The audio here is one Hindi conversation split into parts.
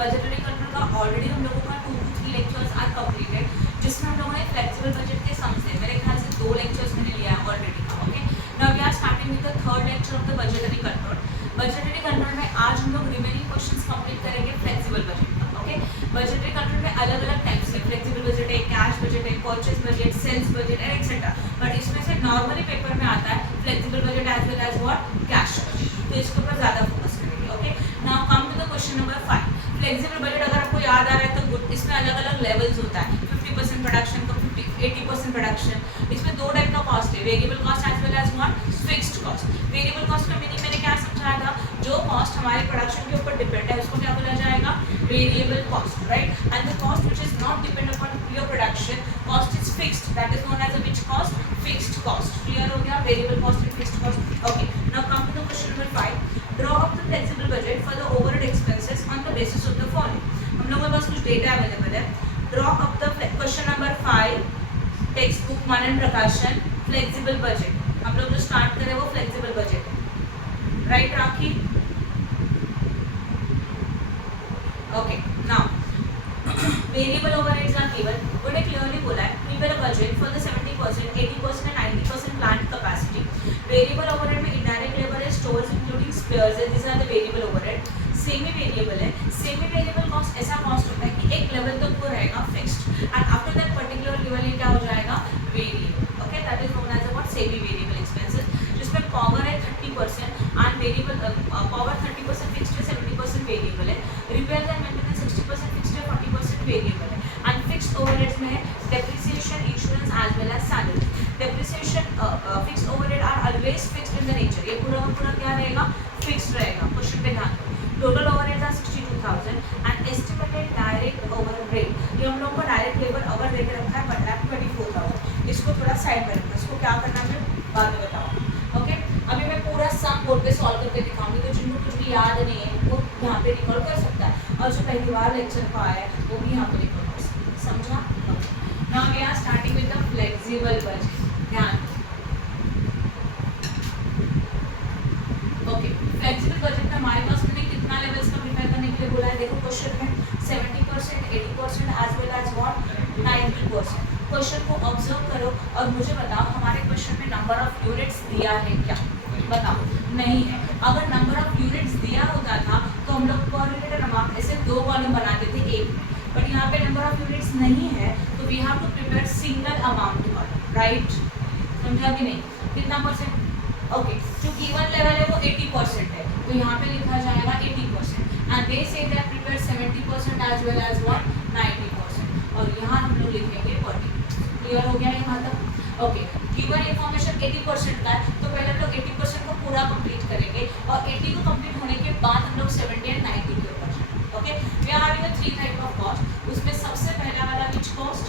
बजटरी कंट्रोल का ऑलरेडी हम लोगों का 2 to 3 लेक्चर्स आर कंप्लीटेड, जिसमें हम लोगों ने फ्लेक्सिबल बजट के सम्स थे। मेरे ख्याल से 2 लेक्चर्स मैंने लिया है ऑलरेडी का। Okay, now we are starting with the third lecture of the budgetary control. Budgetary control में आज हम लोग रिमेनिंग क्वेश्चंस कंप्लीट करेंगे फ्लेक्सिबल बजट का। ओके, बजटरी कंट्रोल में अलग अलग टाइप्स है, फ्लेक्सिबल बजट है, कैश बजट है, purchase budget, sales budget and etcetera. But इसमें से नॉर्मली पेपर में आता है flexible budget as well as what cash budget, तो इसके ऊपर ज्यादा फोकस करेंगे। Okay, now come to the question number 5। Flexible budget अगर आपको याद आ रहा है तो गुड। इसमें अलग अलग लेवल्स होता है, 50% प्रोडक्शन का, 80% प्रोडक्शन। इसमें दो टाइप का कॉस्ट है, variable cost as well as what fixed cost. Variable cost का मीनिंग मैंने क्या समझाया था, जो कॉस्ट हमारे प्रोडक्शन के ऊपर डिपेंड है उसको क्या बोला जाएगा, variable cost, right. And the cost which is not depend upon your production cost is fixed, that is known as a which cost, fixed cost. Clear हो गया, variable cost and fixed cost. Okay, now come to the question number 5। Draw up the flexible budget for the overhead expenses on the basis of the following. हम लोगों के पास कुछ डेटा अवेलेबल है। Draw up the question number 5, text book मानन प्रकाशन, फ्लेक्सिबल बजट। हम लोग जो स्टार्ट करें वो फ्लेक्सिबल बजट है, right Rakhi? Okay, now variable overheads are given. उन्होंने क्लियरली बोला है prepare a budget for the 70%, 80% and 90% plant capacity. Variable overhead में इनडायरेक्ट लेबर है, स्टोर्स इंक्लूडिंग स्पेयर्स है, this are the variable overhead. Semi variable है, सेमी वेरिएबल कॉस्ट ऐसा कॉस्ट होता है कि एक लेवल तक वो रहेगा fixed and after that particular level ये क्या हो जाएगा, variable. Okay, that is known as what semi variable expenses, जिसमें पावर है 30% एंड वेरिएबल पावर 30% फिक्स्ड है, 70% वेरिएबल है। रिपेयर्स एंड मेंटेनेंस 60% फिक्स्ड है, 40% वेरिएबल है। एंड फिक्स्ड ओवरहेड्स में है depreciation, insurance as well as salary. Depreciation, fixed overhead are always fixed in the nature, ये पूरा का पूरा क्या रहेगा, फिक्स्ड रहेगा। क्वेश्चन पे ध्यान दो। Total overheads are 62,000 and estimated direct overhead, ये हम लोग को डायरेक्ट लेबर अगर देके रखा है बट 24,000, इसको थोड़ा साइड में रखना, इसको क्या करना है बाद में बताऊँ। ओके, अभी मैं पूरा सम बोर्ड पे सॉल्व करके दिखाऊंगी, तो जिनको कुछ भी याद नहीं है वो यहाँ पे रिकॉर्ड कर सकता है, और जो पहली बार लेक्चर को आया है वो भी यहाँ पे रिकॉर्ड कर सकता है। समझा? Now we are starting with the flexible budget. ध्यान, ओके, फ्लेक्सिबल बजट में हमारे पास मैंने कितना लेवल्स का प्रिपेयर करने के लिए बोला है, देखो क्वेश्चन में 70%, 80% as well as what 90%। Question को ऑब्जर्व करो और मुझे बताओ हमारे क्वेश्चन में नंबर ऑफ यूनिट्स दिया है क्या, बताओ। नहीं है। अगर नंबर ऑफ यूनिट्स दिया होता था तो हम लोग पर यूनिट अमाउंट ऐसे 2 कॉलम बनाते थे एक में, बट यहाँ पे नंबर ऑफ यूनिट्स नहीं है तो we have to prepare single amount column, right? समझा कि नहीं? कितना परसेंट? ओके, जो गिवन लेवल है वो 80% है, तो यहाँ पे लिखा जाएगा 80% and they say that prepare 70% as well as what 90%, और यहाँ हम लोग लिखेंगे 40। क्लियर हो गया यहाँ तक? ओके, गिवन इन्फॉर्मेशन 80% का है तो पहले हम लोग 80% को पूरा कंप्लीट करेंगे और 80 को कंप्लीट होने के बाद हम लोग 70 एंड 90 के ऊपर जाएंगे। Okay, we are having 3 type of cost, उसमें सबसे पहला वाला which cost,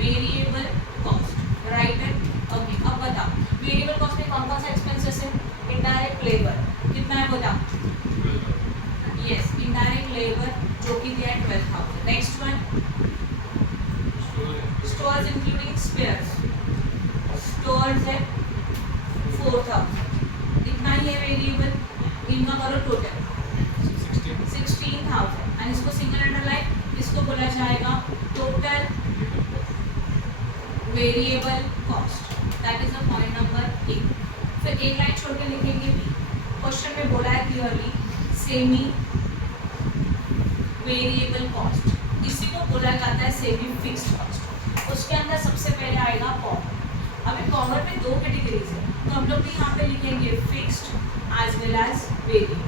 variable cost, right है? ओके, अब बताओ वेरिएबल कॉस्ट में कौन कौन सा एक्सपेंसेस है? इनडायरेक्ट लेबर कितना है बताओ? यस, इनडायरेक्ट लेबर जो कि दिया है 12,000। Next one, stores including spares, stores है 4,000। इतना ही है वेरिएबल, इनका करो टोटल 16,000 एंड इसको सिंगल अंडरलाइन, इसको बोला जाएगा total variable cost, that is the point number 1। फिर एक लाइन छोड़ के लिखेंगे बी। क्वेश्चन में बोला है क्लियरली सेमी वेरिएबल कॉस्ट, इसी को बोला जाता है सेमी फिक्स्ड कॉस्ट। उसके अंदर सबसे पहले आएगा पावर। अभी पावर में 2 कैटेगरीज है, तो हम लोग भी यहाँ पे लिखेंगे fixed as well as variable,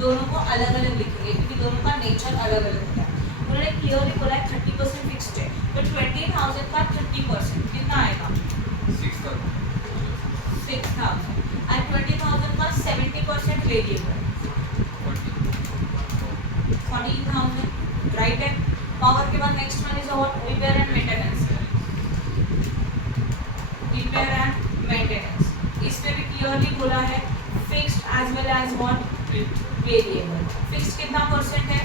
दोनों को अलग अलग लिखेंगे क्योंकि दोनों का नेचर अलग अलग होता है। उन्होंने क्लियरली बोला है 30% फिक्स्ड है, तो 20,000 का 30% कितना आएगा? 6,000 एंड 20,000 का 70% वेरिएबल 14,000, राइट है? पावर के बाद next one is what, repair and maintenance. Repair and maintenance, इस पे भी क्लियरली बोला है fixed as well as what, variable. Fixed कितना परसेंट है?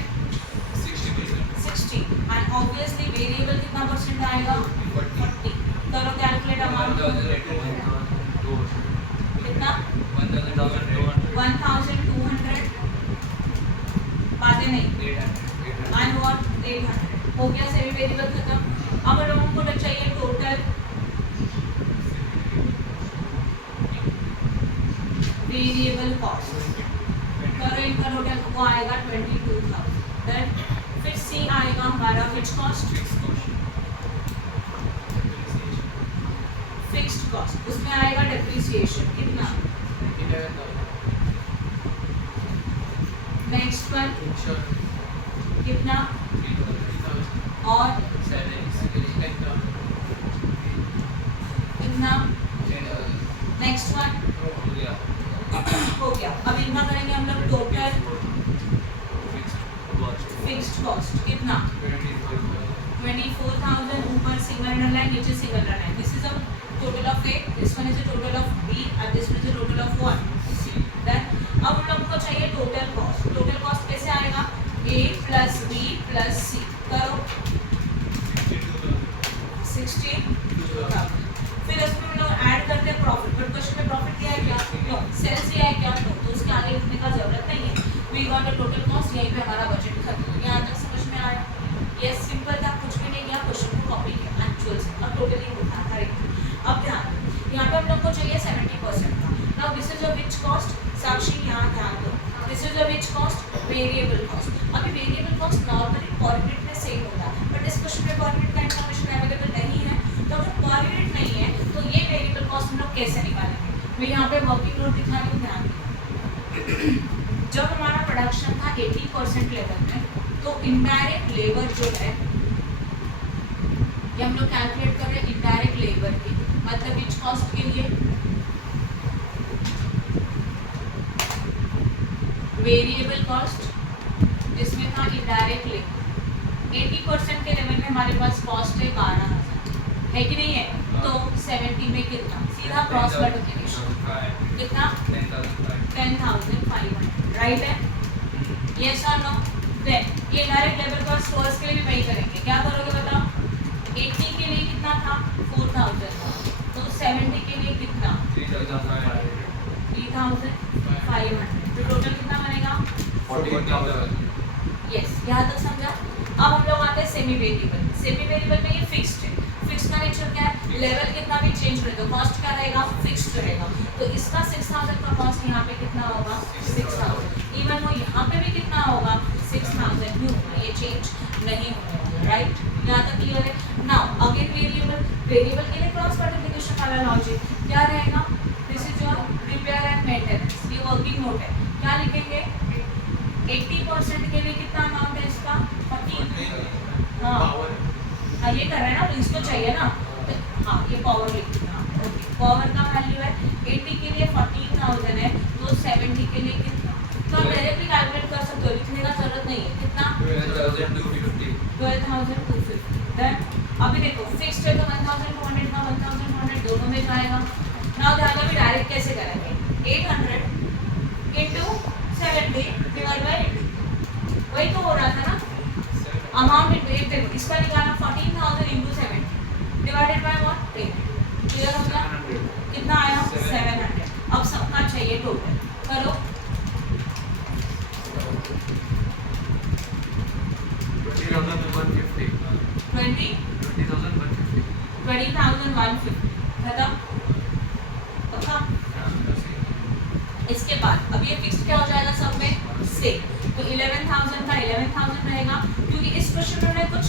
60 एंड ऑब्वियसली वेरिएबल कितना परसेंट आएगा? 40। करो कैलकुलेट अमाउंट कितना? 1,200 बातें नहीं एंड 800 हो गया सेमी वेरिएबल खत्म। अब हम लोगों को चाहिए टोटल वेरिएबल कॉस्ट, करो इनका टोटल वो आएगा 22,000। देन फिर सी आएगा हमारा फिक्स्ड कॉस्ट, फिक्स्ड कॉस्ट उसमें आएगा डेप्रिसिएशन कितना, नेक्स्ट वन कितना और कितना, नेक्स्ट वन हो गया। अब इनका करेंगे हम लोग टोटल फिक्स्ड कॉस्ट कितना 24,000, ऊपर सिंगल अंडरलाइन नीचे single underline. This is a total of A, this one is a total of B and this one is a total of 1. Then अब हम लोग को चाहिए टोटल कॉस्ट, टोटल कॉस्ट कैसे आएगा A plus B plus C, करो 16,000। फिर उसमें हम लोग ऐड करते हैं प्रॉफिट, बट क्वेश्चन में प्रॉफिट दिया है क्या, नो सेल्स दिया है क्या, नो, तो उसके आगे लिखने का जरूरत नहीं है। We got the total cost, यहीं पे हमारा बजट खत्म। यहाँ तक समझ में आया? यस, सिंपल था, कुछ भी नहीं किया, क्वेश्चन को कॉपी किया एक्चुअल से और टोटली उठा करेक्ट। अब ध्यान यहाँ पे हम लोग को चाहिए 70% का। Now this is a which cost, Sakshi यहाँ ध्यान दो, this is a which cost, variable cost. अभी वेरिएबल कॉस्ट नॉर्मली पर यूनिट में सेम होता है, बट इस क्वेश्चन में पर यूनिट का इन्फॉर्मेशन अवेलेबल नहीं है, तो अगर पर यूनिट नहीं है तो ये वेरिएबल कॉस्ट हम लोग कैसे निकालेंगे। मैं यहाँ पे वर्किंग नोट दिखा रही हूँ, ध्यान दो। जब हमारा प्रोडक्शन था 80% लेवल में, तो इनडायरेक्ट लेबर जो है ये हम लोग कैलकुलेट कर रहे हैं इनडायरेक्ट लेबर की, मतलब विच कॉस्ट के लिए वेरिएबल कॉस्ट जिसमें था इनडायरेक्ट लेबर। 80% के लेवल में हमारे पास कॉस्ट है 12,000, है कि नहीं है, तो 70 में कितना, सीधा क्रॉस मल्टीप्लिकेशन कितना 10,500, राइट है, यस और नो। देन ये डायरेक्ट लेबर कॉस्ट फर्स्ट के लिए भी वही करेंगे, क्या करोगे बताओ, 80 के लिए कितना था 4,000, तो 70 के लिए कितना 3,500, तो टोटल कितना बनेगा 14,000। यस, यहाँ तक समझा। अब हम लोग आते हैं सेमी वेरिएबल। सेमी वेरिएबल में ये फिक्स्ड है, फिक्स का नेचर क्या है, लेवल कितना भी चेंज करेगा कॉस्ट क्या रहेगा, फिक्स्ड रहेगा। तो इसका 6,000 का कॉस्ट यहाँ पे कितना होगा 6,000, इवन वो यहाँ पे भी कितना होगा 6,000 ही होगा, ये चेंज नहीं होगा, राइट। यहाँ तक क्लियर है। नाउ अगेन वेरिएबल, वेरिएबल के लिए क्रॉस मल्टीप्लिकेशन वाला लॉजिक क्या रहेगा, this is your repair and maintenance, ये वर्किंग नोट है, क्या लिखेंगे 80% के लिए कितना अमाउंट है इसका 40, हाँ ये कर रहे हैं ना, तो इसको चाहिए ना, तो हाँ ये पावर लिख देना, ओके। पावर का वैल्यू है 80 के लिए 14,000 है, तो 70 के लिए कितना, तो आप डायरेक्टली कैलकुलेट कर सकते हो, लिखने का जरूरत नहीं है, कितना 12,250। देन अभी देखो फिक्स्ड है तो 1,200 का 1,200 दोनों में जाएगा। नाउ ध्यान अभी डायरेक्ट कैसे करेंगे, 800 into 70 डिवाइड बाय 80, वही तो हो रहा था ना, अमाउंट देखो इसका निकालना 14,000 into 70 divided by what 10, clear हो गया, कितना आया 700। अब सबका चाहिए टोटल, करो 20,150 खत्म, पक्का। इसके बाद अब ये फिक्स क्या हो जाएगा सब में से, तो 11,000 का 11,000 रहेगा, क्योंकि इस क्वेश्चन में उन्होंने कुछ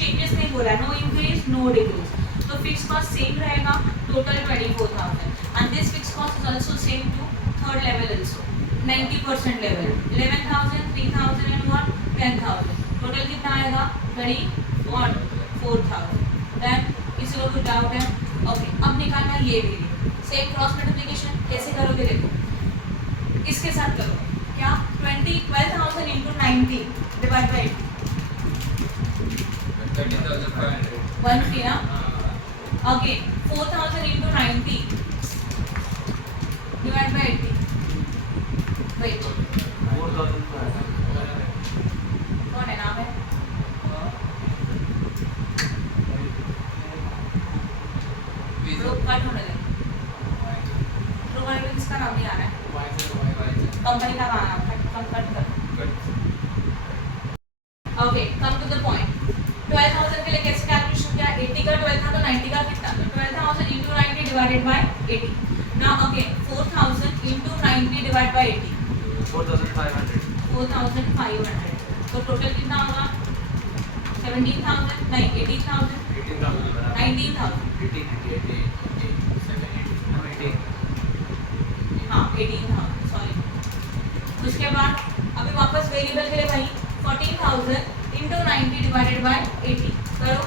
चेंजेस नहीं बोला, नो इंक्रीज नो डिक्रीज, तो फिक्स कॉस्ट सेम रहेगा, total 24,000 and this fix cost is also same to third level also 90% level 11,000 3,000 and 10,000, total कितना आएगा 24,000। देन किसी को कुछ डाउट है, ओके। अब निकालना ये भी सेम क्रॉस मल्टीप्लिकेशन कैसे करोगे, देखो इसके साथ करो, क्या 12,000 into 90 डिवाइड बाय 150 ना, again 4,000 into 90 divide by 80, wait 4,500 कौन है, नाम है लोग कट होने लगे, लोग किसका नाम नहीं आ रहा है, कंपनी का नाम कट कर। Okay come to the point 12,000 के लिए कैसे कैलकुलेशन किया 80 का 12 था तो 90 का कितना तो 12,000 into 90 divided by 80 now again 4,000 into 90 divided by 80 4,500 4,500 तो टोटल कितना होगा 17,000 नहीं 18,000 19,000 हाँ 18,000 सॉरी उसके बाद अभी वापस वेरिएबल के लिए भाई 14,000 into 90 divided by 80 करो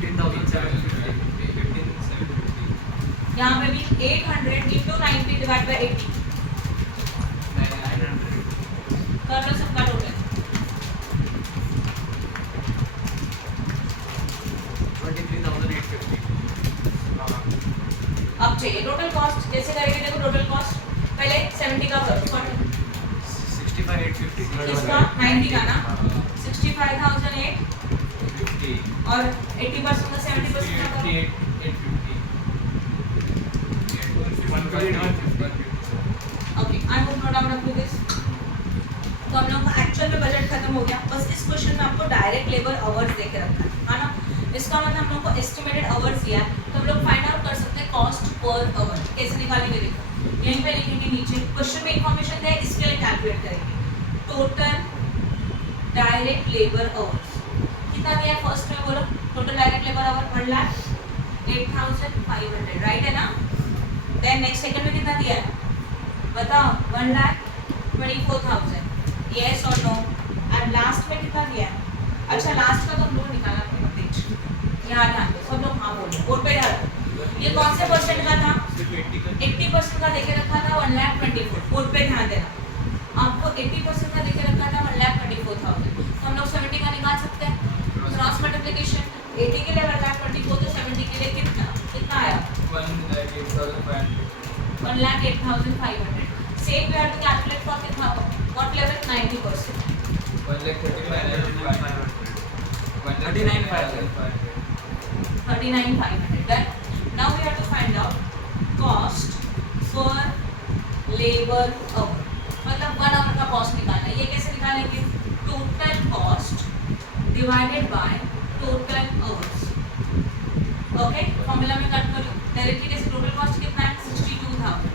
15,750 यहाँ पे भी 800 into 90 divided by 80 कर लो सबका टोटल 23,850 अब चाहिए टोटल कॉस्ट कैसे करेंगे देखो टोटल कॉस्ट पहले 70 का करो 65,850 इसका 90 का ना 65,850 और 80% का 70% का करो 58,850 okay I will note down up to this तो हम लोग का एक्चुअल में बजट खत्म हो गया बस इस क्वेश्चन में आपको डायरेक्ट लेबर आवर्स देके रखा है ना इसका मतलब हम लोग को एस्टिमेटेड आवर्स दिया है तो हम लोग फाइंड आउट कर सकते हैं कॉस्ट पर आवर कैसे निकालेंगे देखो यहीं पे लिखेंगे नीचे क्वेश्चन में इंफॉर्मेशन दिया है इसके लिए कैलकुलेट करेंगे टोटल डायरेक्ट लेबर आवर्स कितना दिया है फर्स्ट में बोलो total direct labour our 1,08,500 right है ना देन नेक्स्ट सेकंड में कितना दिया है बताओ 1,24,000 यस और नो एंड लास्ट में कितना दिया है अच्छा लास्ट का तो हम लोग निकाला यहाँ ध्यान दो सब लोग हाँ बोलो बोर्ड पे डालो ये कौन से परसेंट का था 80% का देके रखा था 1,24,000 बोर्ड पे ध्यान देना आपको 80% का देके रखा था 1,24,000 तो हम लोग 70 का निकाल सकते हैं क्रॉस मल्टीप्लिकेशन 80 के लिए 1,24,000 तो 70 के लिए कितना कितना आया 1,08,500 same we have to calculate for कितना what level 90% 39,500 then now we have to find out cost per labor hour मतलब 1 आवर का कॉस्ट निकालना है ये कैसे निकालेंगे total cost divided by total hours okay formula में कट करो डायरेक्टली कैसे टोटल कॉस्ट कितना है 62,000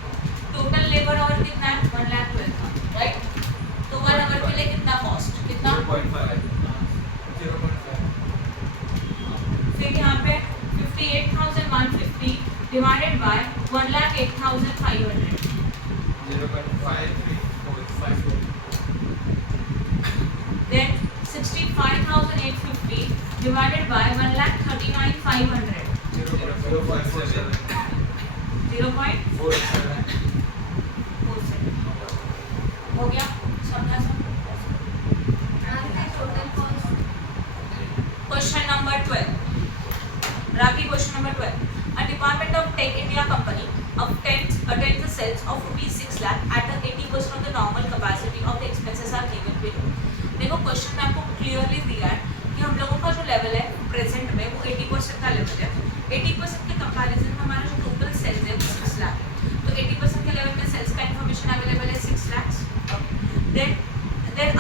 टोटल लेबर आवर कितना है 1,12,000 राइट तो 1 आवर के लिए कितना कॉस्ट कितना 0.5 फिर यहाँ पे 58,150 divided by 1,08,500 0.5354 then 65,850 divided by 1,39,500 0.47 हो गया समझा सब question number 12 rakhi question number 12 a department of tech india company attends the sales of ₹6 lakh at the 80% of the normal capacity of the expenses are given below देखो क्वेश्चन में आपको क्लियरली दिया है कि हम लोगों का जो लेवल है प्रेजेंट में वो 80% का लेवल है 80% के कंपैरिजन में हमारा जो टोटल सेल्स है वो 6 लाख तो 80% के लेवल में सेल्स का इन्फॉर्मेशन अवेलेबल है 6 लाख देन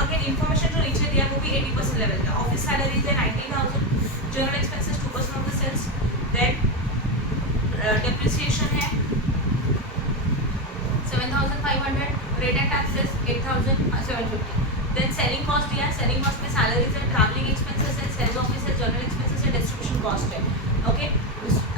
अगेन इन्फॉर्मेशन जो नीचे दिया वो भी 80% लेवल का ऑफिस सैलरीज है 90,000 general expenses 2% of the sales then depreciation है 7,500 rate and taxes 8,750 then selling cost दिया है सेलिंग कॉस्ट में सैलरीज है ट्रैवलिंग एक्सपेंसेस है सेल्स ऑफिस है जनरल एक्सपेंसेस है डिस्ट्रीब्यूशन कॉस्ट है ओके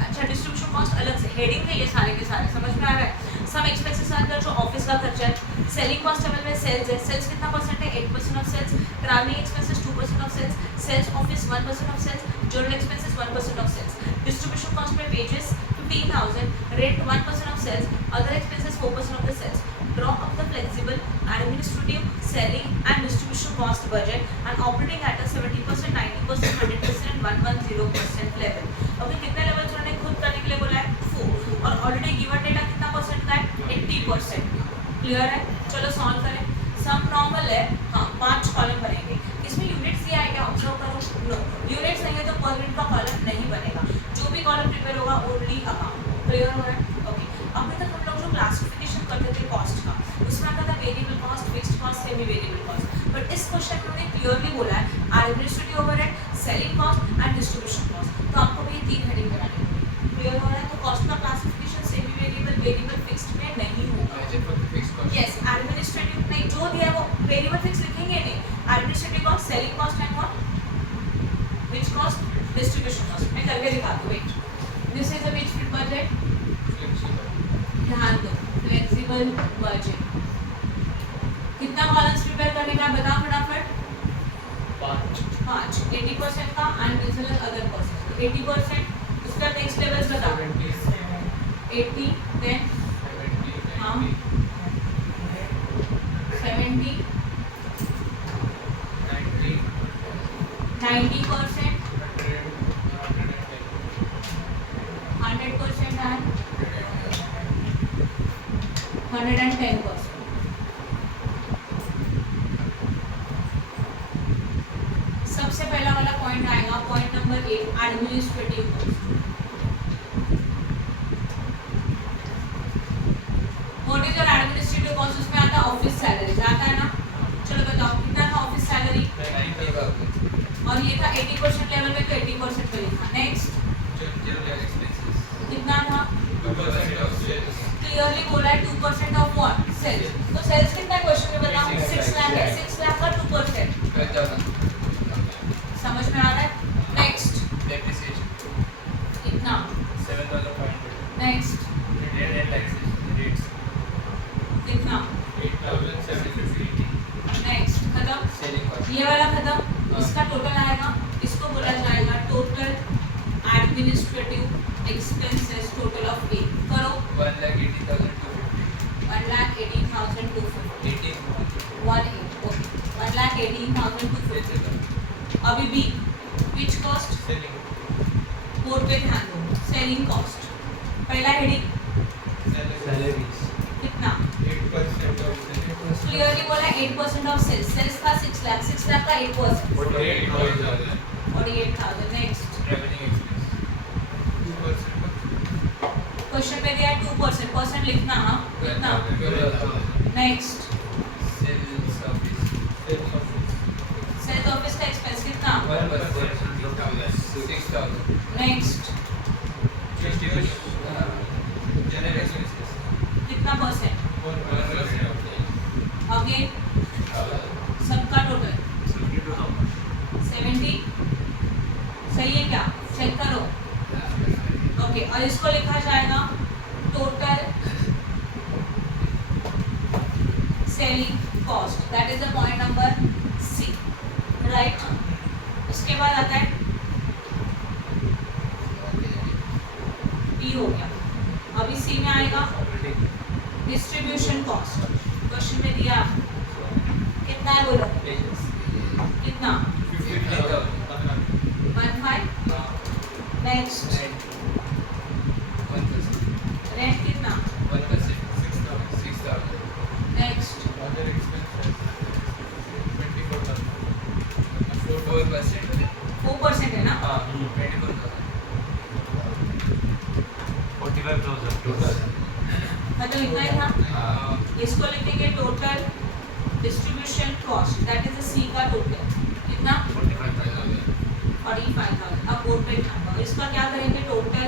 अच्छा डिस्ट्रीब्यूशन कॉस्ट अलग से हेडिंग है ये सारे के सारे समझ में आ रहा है सम एक्सपेंसेस अंदर जो ऑफिस का खर्चा है सेलिंग कॉस्ट लेवल में सेल्स है सेल्स कितना परसेंट है 8% of sales travelling expenses 2% of sales sales office 1% of sales general expenses 1% of sales distribution cost में wages 15,000 rate 1% of sales other expenses 4% of the sales draw up the flexible administrative selling and distribution cost budget and operating at a 70% 90% 100% and 110% level okay कितने लेवल उन्होंने खुद करने के लिए बोला है 4 और ऑलरेडी गिवन डेटा कितना परसेंट का है 80% क्लियर है चलो सॉल्व करें सम नॉर्मल है हाँ 5 कॉलम बनेंगे इसमें यूनिट्स दिया है क्या ऑब्जर्व करो नो यूनिट्स नहीं है तो पर यूनिट का कॉलम नहीं बनेगा जो भी कॉलम प्रिपेयर होगा ओनली अमाउंट क्लियर हो रहा है ओके अभी तक हम लोग जो क्लासिफिकेशन करते थे कॉस्ट का उसमें आता था variable cost fixed cost semi variable cost but इस इस क्वेश्चन में उन्होंने क्लियरली बोला है administrative overhead, selling cost and distribution cost. तो आपको भी ये 3 हेडिंग बनानी होगी। क्लियर हो रहा है? तो कॉस्ट का classification semi variable, variable fixed में नहीं होगा। यस, एडमिनिस्ट्रेटिव नहीं, जो दिया है वो वेरिएबल फिक्स लिखेंगे नहीं। Administrative cost, selling cost and what, which cost, distribution cost. मैं करके दिखा दूं। Wait, this is a which fit budget, ध्यान दो, फ्लेक्सिबल बजट। कितना कॉलम्स प्रिपेयर करने का बताओ फटाफट। 5 80% का and as well as other cost 80%। उसका नेक्स्ट लेवल्स बताओ। 80 देन हाँ 70 90% 100% and 110%। सबसे पहला वाला पॉइंट आएगा, point number 1, administrative cost. What is your administrative cost? उसमें आता है ऑफिस सैलरी, आता है ना? चलो बताओ कितना था ऑफिस सैलरी? और ये था 80% लेवल में, तो 80% पे लिखा। नेक्स्ट कितना था? क्लियरली बोला है 2% ऑफ व्हाट, सेल्स। तो सेल्स कितना है क्वेश्चन में बताओ? 6 लाख है, 6 लाख का 2%। समझ में आ रहा है? नेक्स्ट कितना? 7,500। नेक्स्ट कितना? 8,750। नेक्स्ट खत्म, ये वाला खत्म। इसका टोटल आएगा, इसको बोला जाएगा total administrative expenses, total of A. करो 1,80,250। 1,18,250। 1,18,250। अभी बी, विच कॉस्ट? बोर्ड पे ध्यान दो, सेलिंग कॉस्ट। पहला हेडिंग कितना? 8% of sales। क्लियरली बोला 8% ऑफ सेल्स। सेल्स का 6 लाख, 6 लाख का 8%, 48,000। 48,000। Next Traveling expense 2%। क्वेश्चन पे दिया है 2%, परसेंट लिखना। हाँ कितना? 12,000। Next Sales office। Sales office का एक्सपेंस कितना? 1%। 6,000। Next General expenses। कितना परसेंट? 1%। अगेन सबका टोटल 70। सही है क्या? चेक करो। ओके, और इसको लिखा जाएगा total selling cost, that is the point number C, right. उसके बाद आता है बी, हो गया। अभी सी में आएगा डिस्ट्रीब्यूशन कॉस्ट। क्वेश्चन में दिया कितना है बोलो? कितना? 15। नेक्स्ट रेंट कितना? 6,000। Next Other expenses 24,000। 4%। 4% है ना? 24,000। 45,000। मतलब इतना ही था। इसको लिखेंगे total distribution cost, that is C का टोटल कितना? 45,000। अब बोर्ड पे ध्यान दो, इसका क्या करेंगे? Total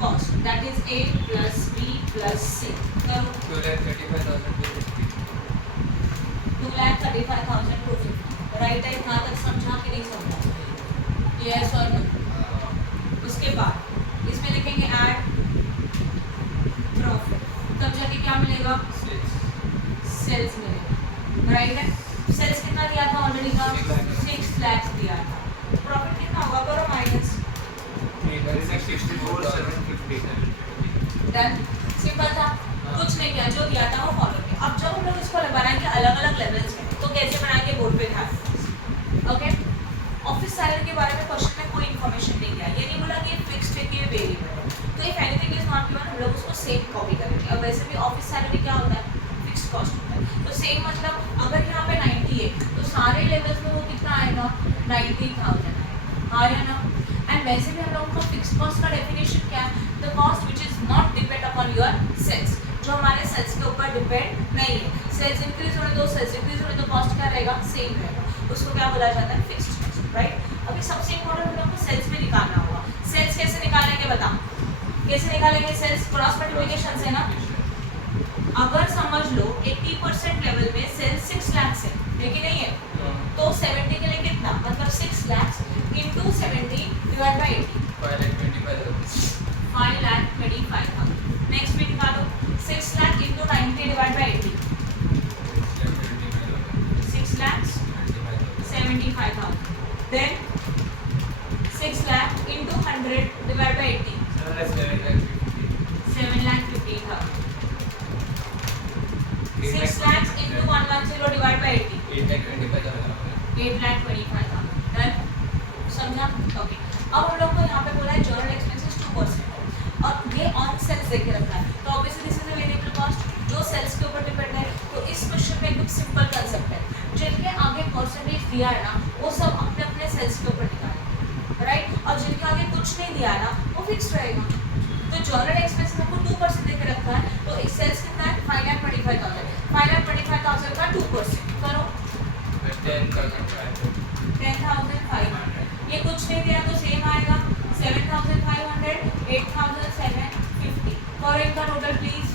cost, that is A plus B plus C. करो 2,35,250। 2,35,250। राइट है? यहाँ तक समझा कि नहीं समझा? यस और नो? उसके बाद इसमें लिखेंगे ऐड प्रॉफिट, तब जाके क्या मिलेगा? सेल्स मिलेगा, राइट है? सेल्स कितना दिया था ऑलरेडी का? 6 लाख दिया था। प्रॉफिट कितना होगा? करो माइनस। 64,750। डन, सिंपल था, कुछ नहीं किया, जो दिया था वो फॉलो किया। अब जब हम लोग इसको बनाएंगे अलग अलग लेवल्स में, तो कैसे बनाएंगे? बोर्ड पे ध्यान। ओके, ऑफिस सैलरी के बारे में क्वेश्चन में कोई इन्फॉर्मेशन नहीं दिया, ये नहीं बोला कि फिक्स्ड है कि ये वेरिएबल है। तो if anything is not given, हम लोग उसको सेम कॉपी करेंगे। अब वैसे भी ऑफिस सैलरी क्या होता है? फिक्स्ड कॉस्ट होता है। तो सेम मतलब अगर यहाँ पे 90 है तो सारे लेवल्स में वो कितना आएगा? 90,000 आएगा। हाँ या ना? एंड वैसे भी हम लोगों का फिक्स्ड कॉस्ट का डेफिनेशन क्या है? The cost which is not depend upon your sales, जो हमारे सेल्स के ऊपर डिपेंड नहीं है। सेल्स इंक्रीज होने दो, सेल्स डिक्रीज होने दो, कॉस्ट क्या रहेगा, सेम रहेगा। उसको क्या बोला जाता है, फिक्स्ड कॉस्ट, राइट। अभी सबसे इम्पोर्टेंट हम लोग को सेल्स भी निकालना होगा। सेल्स कैसे निकालेंगे बताओ, कैसे निकालेंगे सेल्स, क्रॉस मल्टीप्लिकेशन से ना। अगर समझ लो 80% लेवल में सेल्स 6 लाख है, लेकिन नहीं है, तो 70 के लिए कितना, मतलब 6 lakh into 70 divide by 80, 5,25,000। Next भी निकालो, 6 lakh into 90 divide by 80, 6,75,000। Then 6 lakh into 100 divide by 80, 7,50,000। 6 lakhs into 110 divided by 80, 8,25,000। Done, समझा? ओके। अब हम लोग को यहाँ पे बोला है जनरल एक्सपेंसेस 2% और ये ऑन सेल्स देके रखा है, तो obviously this is a variable cost जो सेल्स के ऊपर डिपेंड है। तो इस क्वेश्चन में एकदम सिंपल कंसेप्ट है, जिनके आगे परसेंटेज दिया है ना वो सब अपने अपने सेल्स के ऊपर निकालें, राइट। और जिनके आगे कुछ नहीं दिया है ना वो फिक्स रहेगा। तो जनरल एक्सपेंसेस आपको 2% देके रखा है, तो एक सेल्स कितना है, 5,25,000, 5,25,000 का 2% करो 10,500। ये कुछ नहीं दिया तो सेम आएगा 7,500, 8,750। करो इनका टोटल प्लीज।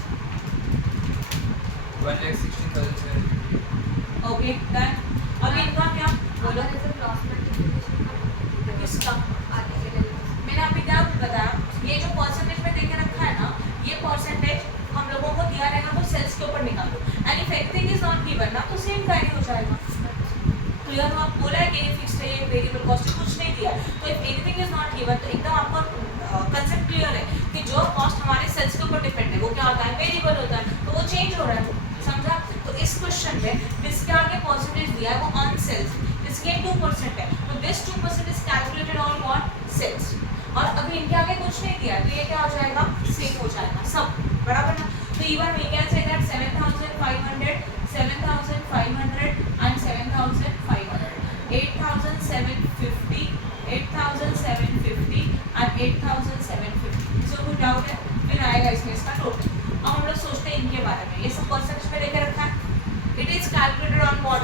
1,16,750। Okay done. अब इनका क्या बोलो, किसका, मैंने अभी क्या बताया, ये जो परसेंटेज में देके रखा है ना, ये परसेंटेज हम लोगों को दिया रहेगा तो सेल्स के ऊपर निकालो। And if anything is not given ना तो सेम कैरी हो जाएगा। क्लियर हुआ, बोला है कि ये फिक्स है, ये वेरिएबल कॉस्ट है, कुछ नहीं दिया, तो if anything is not given तो एकदम आपको कंसेप्ट क्लियर है कि जो कॉस्ट हमारे सेल्स के ऊपर डिपेंड है वो क्या होता है, वेरिएबल होता है, तो वो चेंज हो रहा है, समझा। तो इस क्वेश्चन में जिसके आगे परसेंटेज दिया है वो ऑन सेल्स, जिसके 2% है, तो this 2% is calculated on what, sales. और अभी इनके आगे कुछ नहीं दिया तो ये क्या हो जाएगा, सेम हो जाएगा सब, बराबर ना। तो even we can say that 7,500, 7,500 and 7,500, 8,750, 8,750 and 8,750। किसी को डाउट है, फिर आएगा इसमें इसका टोटल। अब हम लोग सोचते हैं इनके बारे में, ये सब परसेंटेज में लेके रखा है, it is calculated on what,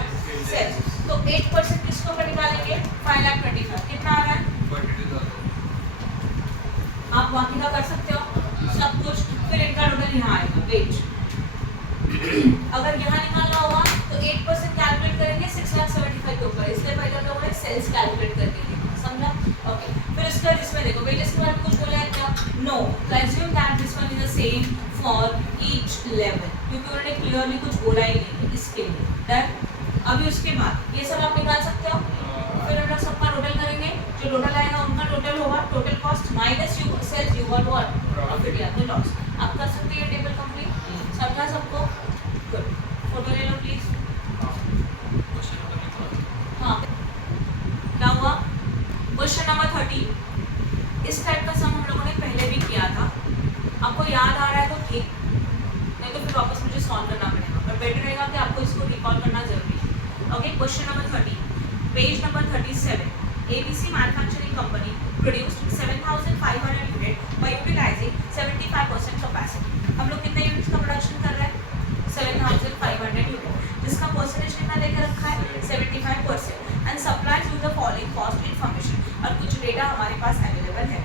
sales. तो 8% किसको ऊपर निकालेंगे, 5,25,000, कितना आ रहा है, 42,000। आप बाकी का कर सकते हो सब कुछ। फिर इनका टोटल यहाँ आएगा, वेज। अगर यहाँ निकालना होगा तो 8% कैलकुलेट करेंगे 6,75,000 के ऊपर, इसलिए पहले हम लोगों ने सेल्स कैलकुलेट करके लिया, समझा। ओके, फिर इसका इसमें देखो वेजेस के बारे में कुछ बोला है क्या, नो। तो assume that this one is the same for each level, क्योंकि उन्होंने क्लियरली कुछ बोला ही नहीं है इसके लिए। डन। अभी उसके बाद ये सब आप निकाल सकते हो, फिर हम लोग सबका टोटल करेंगे, जो टोटल आएगा उनका टोटल होगा, total cost minus you sales you got what, profit या तो लॉस। आप कर सकते हैं टेबल कंप्लीट, समझा सबको। गुड, फोटो ले लो प्लीज। हाँ, क्या हुआ, क्वेश्चन नंबर 30। इस टाइप का सम हम लोगों ने पहले भी किया था, आपको याद आ रहा है तो ठीक, नहीं तो फिर वापस मुझे सॉल्व करना पड़ेगा, पर बेटर रहेगा कि आपको इसको रिकॉल करना जरूरी है। Okay, question number 30, page number 37। ABC Manufacturing Company produced 7,500 unit by utilizing 75% capacity। हम लोग कितने यूनिट्स का प्रोडक्शन कर रहे हैं, 7,500 यूनिट, जिसका परसेंटेज कितना देकर रखा है, 75%। And supplies with the following cost information, और कुछ डेटा हमारे पास अवेलेबल है,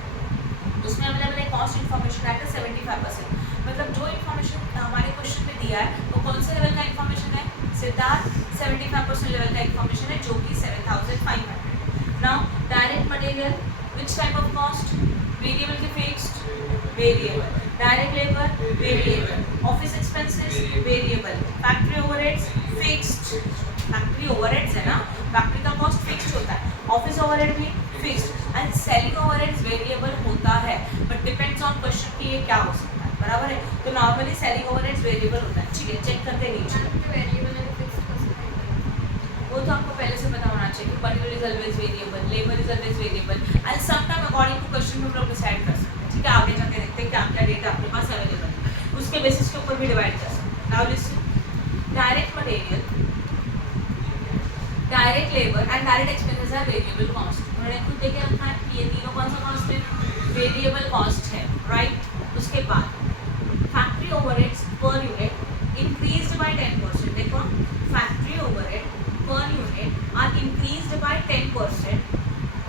उसमें अवेलेबल है कॉस्ट इन्फॉर्मेशन एट 75%। मतलब जो इन्फॉर्मेशन हमारे क्वेश्चन में दिया है वो कौन से लेवल का इन्फॉर्मेशन है, सिद्धार्थ 75% लेवल का इन्फॉर्मेशन है, जो कि 7,500। Now direct material, which type of cost, variable to fixed, variable, direct labor, variable, office expenses, variable, factory overheads, fixed, factory overheads है ना, factory का cost fixed होता है, office overhead भी fixed, and selling overheads variable होता है, but depends on question कि ये क्या हो सकता है, बराबर है। तो normally selling overheads variable होता है, ठीक है, चेक करते नीचे। वो तो आपको पहले से पता होना चाहिए, material is always variable, labour is always variable, and some time according to question हम लोग डिसाइड कर सकते हैं, ठीक है। आगे जाके देखते हैं क्या क्या डेटा अपने पास अवेलेबल है, उसके बेसिस के ऊपर भी डिवाइड कर सकते हैं। Now listen, direct material, direct labour and direct expenses are variable cost. उन्होंने खुद देके रखा है कि ये तीनों कौन सा कॉस्ट है, वेरिएबल कॉस्ट है, राइट। उसके बाद factory overheads per unit increased by 10%. देखो factory overhead per unit are increased by 10%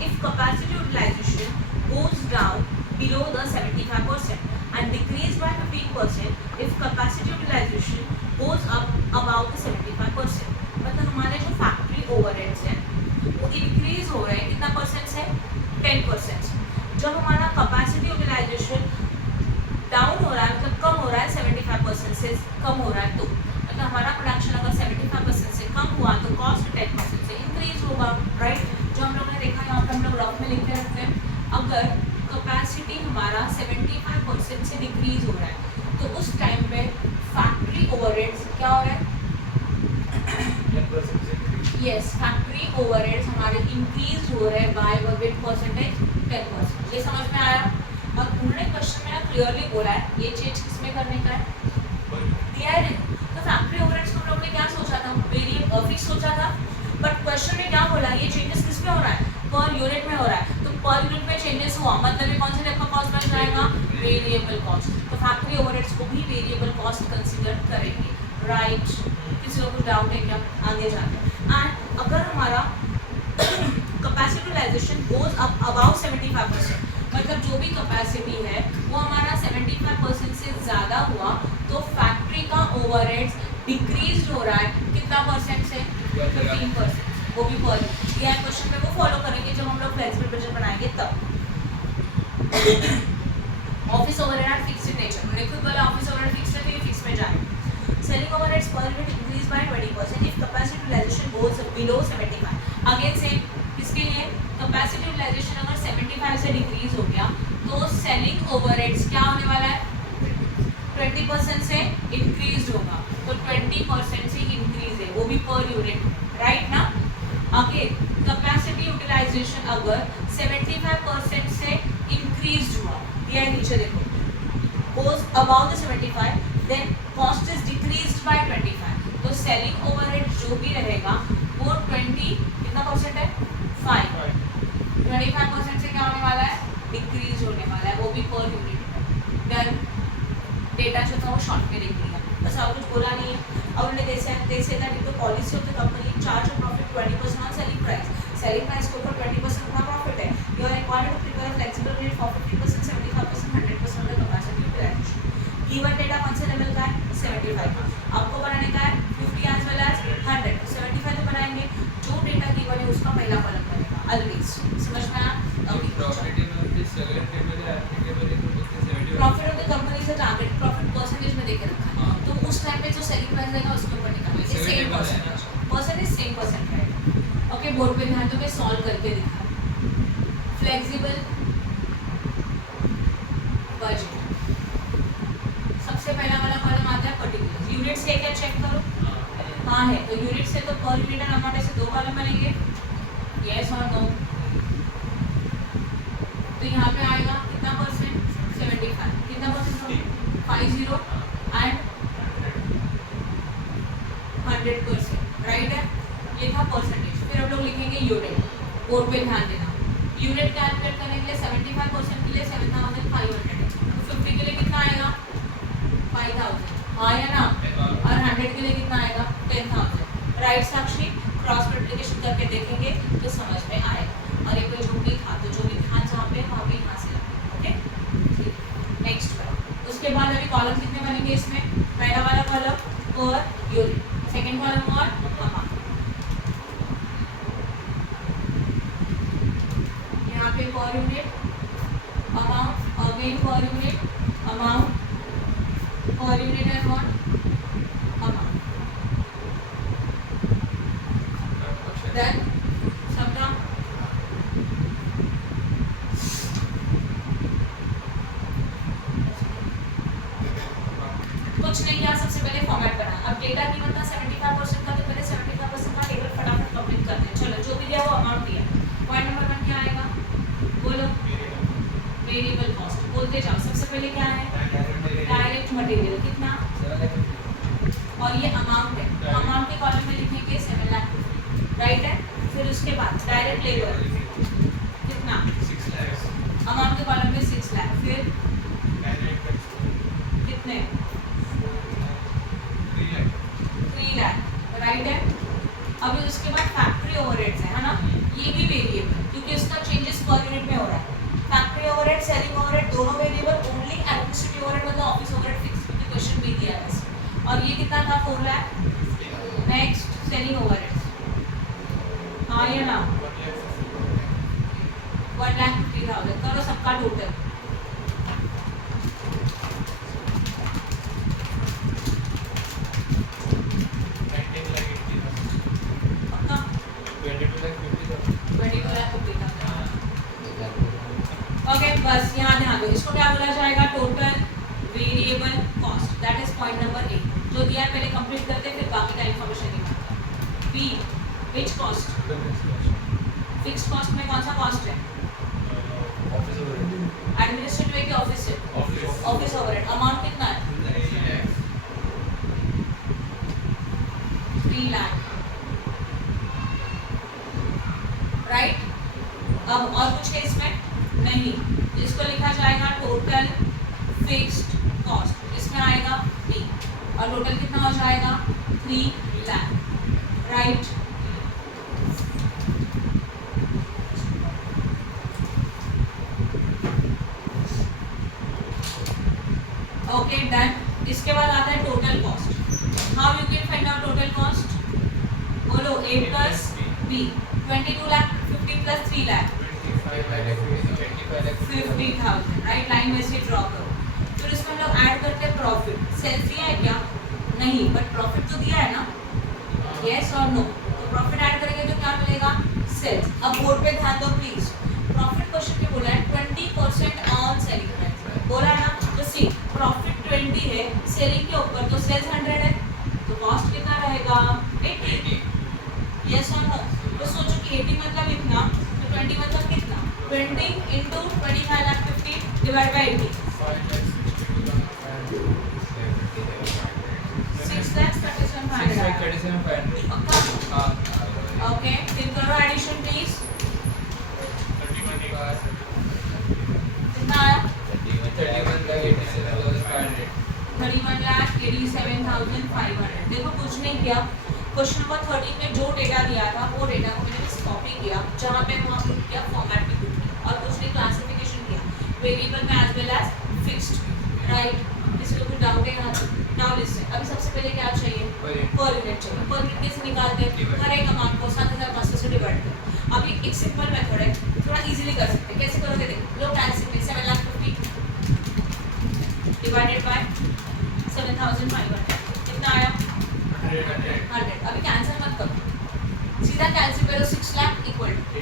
if capacity utilization goes down below the 75% and decreased by 15% if capacity utilization goes up above the 75%. मतलब हमारे जो फैक्ट्री ओवरहेड्स हैं वो इंक्रीज हो रहे हैं कितना परसेंट से 10%. जब हमारा कैपेसिटी यूटिलाइजेशन डाउन हो रहा है मतलब कम हो रहा है 75% से कम हो रहा है तो मतलब हमारा प्रोडक्शन अगर 75% से कम हुआ तो कॉस्ट 10% से इंक्रीज होगा, राइट. जो हम लोगों ने देखा यहाँ पर हम लोग रफ में लिख के रखते हैं अगर कैपेसिटी हमारा 75% से डिक्रीज हो रहा है तो उस टाइम पे फैक्ट्री ओवरहेड्स क्या हो रहा है. 10% से increase. यस फैक्ट्री ओवरहेड्स हमारे इंक्रीज हो रहे हैं बाय विद परसेंटेज 10%. ये समझ में आया. अब उन्होंने क्वेश्चन में ना क्लियरली बोला है ये चेंज किसमें करने का है दिया है नहीं. तो फैक्ट्री ओवरहेड्स को हम लोगों ने क्या सोचा था वेरिएबल फिक्स सोचा था बट क्वेश्चन में क्या बोला ये चेंजेस किस में हो रहा है पर यूनिट में हो रहा है. तो पर यूनिट में चेंजेस हुआ मतलब ये कौन से टाइप का कॉस्ट बन जाएगा वेरिएबल कॉस्ट. तो फैक्ट्री ओवरहेड्स को भी वेरिएबल कॉस्ट कंसीडर करेंगे, राइट. किसी को कुछ डाउट है क्या आगे जाके. एंड अगर हमारा capacity utilisation goes up about 75% मतलब जो भी कैपेसिटी है वो हमारा 75% से ज़्यादा हुआ तो फैक्ट्री का ओवरहेड्स डिक्रीज हो रहा है कितना परसेंट से 15%. वो भी पर यह क्वेश्चन में वो फॉलो करेंगे जब हम लोग फ्लेक्सिबल बजट बनाएंगे तब. Office overhead fixed in nature मैंने खुद बोला ऑफिस ओवरहेड फिक्स्ड है तो ये फिक्स में जाएगा. Selling overheads per unit increase by 20% if capacity utilisation goes below 75. Again same किसके लिए कैपेसिटी यूटिलाइजेशन अगर 75 से डिक्रीज हो गया तो सेलिंग ओवरहेड्स क्या होने वाला है 20% से इंक्रीज होगा. तो 20% से इंक्रीज है वो भी पर यूनिट, राइट ना. आगे कैपेसिटी यूटिलाइजेशन अगर 75% से इंक्रीज हुआ या नीचे देखो goes above the 75 then cost is decreased by 25. तो सेलिंग ओवरहेड जो भी रहेगा वो 20 कितना परसेंट है 5. 25% से क्या होने वाला है डिक्रीज होने वाला है वो भी पर यूनिट. डन. डेटा जो था वो शॉर्ट में लिख दिया बस और कुछ बोला नहीं है. अब उन्होंने जैसे that the policy of the company charge a profit 20% on selling price. Selling price के ऊपर 20% का प्रॉफिट है. You are required to prepare flexible rate for 50%, 75%, 100% of the capacity utilisation. Given data कौन से लेवल का है 75 का. आपको बनाने का है 50 एज वेल एज 100. 75 तो बनाएंगे जो डेटा गिवन है उसका पहला कॉलम बनेगा ऑलवेज. समझ में आया. प्रॉफिट में दिस सेकंड टेबल है एप्लीकेबल है तो कितने 70 प्रॉफिट ऑफ द कंपनी से टारगेट प्रॉफिट परसेंटेज में देके रखा है तो उस टाइम पे जो सेलिंग प्राइस रहेगा उसके ऊपर निकालेंगे सेम परसेंटेज सेम परसेंट रहेगा. ओके बोर्ड पे ध्यान दो मैं सॉल्व करके दिखा. फ्लेक्सिबल बजट सबसे पहला वाला कॉलम आता है पर्टिकुलर यूनिट्स क्या क्या चेक करो. हाँ है तो यूनिट से तो पर यूनिट एंड अमाउंट ऐसे दो कॉलम बनेंगे यस और नो. तो यहाँ पे आएगा कितना परसेंट 75 कितना परसेंट 50 एंड 100%, राइट है. ये था परसेंटेज. फिर हम लोग लिखेंगे यूनिट. बोर्ड पे ध्यान देना यूनिट कैलकुलेट करने के लिए 75% के लिए 7500 है तो 50 के लिए कितना आएगा 5000 आया ना और 100 के लिए कितना आएगा 10,000. राइट साक्षी क्रॉस मल्टीप्लिकेशन करके देखेंगे तो समझ में आएगा. और ये कोई जो भी था तो जो भी ध्यान जहाँ पे वहाँ पे यहाँ से ओके. नेक्स्ट पर उसके बाद अभी कॉलम कितने बनेंगे इसमें पहला वाला कॉलम और यूनिट सेकेंड कॉलम और अमाउंट. यहाँ पे per unit amount again per unit amount per unit and what amount. Then सबका कुछ नहीं किया सबसे पहले फॉर्मेट बना. अब डेटा गिवन था 75% का तो पहले 75% का टेबल फटाफट कंप्लीट करते हैं. चलो जो भी दिया वो अमाउंट दिया. पॉइंट नंबर 1 क्या आएगा बोलो वेरिएबल कॉस्ट. बोलते जाओ सबसे पहले क्या है डायरेक्ट मटेरियल कितना और ये अमाउंट है. अमाउंट के कॉलम में लिखेंगे 7 लाख राइट है. फिर उसके बाद डायरेक्ट लेबर कितना 6 lakhs. अमाउंट के कॉलम में 6 लाख. फिर कितने राइट है। अभी उसके बाद फैक्ट्री ओवरहेड्स है ना, ये भी वेरिएबल क्योंकि इसका चेंजेस पर यूनिट में हो रहा है। फैक्ट्री ओवरहेड, सेलिंग ओवरहेड दोनों वेरिएबल, ओनली इलेक्ट्रिसिटी ओवरहेड मतलब ऑफिस ओवरहेड फिक्स, क्योंकि क्वेश्चन में दिया है बस। और ये कितना था 4 लाख। नेक्स्ट सेलिंग ओवरहेड्स, हाँ या ना 1,50,000 करो सबका टोटल। पक्का 22,50,000। ओके बस यहाँ ध्यान दो, इसको क्या बोला जाएगा, total variable cost, that is point number 8 जो दिया है, पहले कंप्लीट करते फिर बाकी का इन्फॉर्मेशन निकालते हैं। B which cost, fixed cost में कौन सा कॉस्ट है, एडमिनिस्ट्रेटिव है कि ऑफिस है, ऑफिस ओवरहेड। अमाउंट कितना है 3 लाख, राइट। अब और कुछ है इसमें नहीं, जिसको लिखा जाएगा टोटल फिक्स्ड कॉस्ट, इसमें आएगा बी, और टोटल कितना हो जाएगा 3 लाख, राइट। Okay done. इसके बाद आता है total cost. How you can find out total cost, बोलो a plus b, 22 lakh 50 plus 3 lakh 50,000, right. Line वैसे ड्रॉ करो। फिर इसमें हम लोग ऐड करते हैं प्रॉफिट। सेल्स दिया है क्या, नहीं, बट प्रॉफिट तो दिया है ना, यस और नो। तो प्रॉफिट ऐड करेंगे तो क्या मिलेगा, सेल्स। अब बोर्ड पे ध्यान दो प्लीज, प्रॉफिट क्वेश्चन में बोला है 20% ऑन सेलिंग प्राइस, बोला ना, तो सी प्रॉफिट 20 है, सेलिंग के ऊपर तो सेल्स 100 है, तो कॉस्ट कितना रहेगा 80, यस और नो। तो सोचो कि 80 मतलब इतना, तो 20 मतलब कितना, 20 इंटू 25 लाख 50 डिवाइड बाई 80, 6,37,500। पक्का, ओके। फिर करो एडिशन प्लीज, कितना आया 31,87,500। देखो कुछ नहीं किया, क्वेश्चन नंबर 13 में जो डेटा दिया था वो डेटा को मैंने बस कॉपी किया, जहाँ पे वहाँ पुट किया, फॉर्मेट में पुट किया, और कुछ नहीं क्लासिफिकेशन किया वेरिएबल में as well as fixed, right. किसी को कुछ डाउट है यहाँ तक? नाउ लिसन, अभी सबसे पहले क्या चाहिए, पर यूनिट चाहिए। पर यूनिट कैसे निकालते हैं, हर एक अमाउंट को 7,500 से डिवाइड करें। अभी एक सिंपल मेथड है, थोड़ा इजीली कर सकते हैं। कैसे करोगे, देखो लो कैलकुलेट 7,50,000 डिवाइडेड बाय 7,500, कितना आया 100। अभी कैंसिल मत करो, सीधा कैंसिल करो। 6 lakh equal to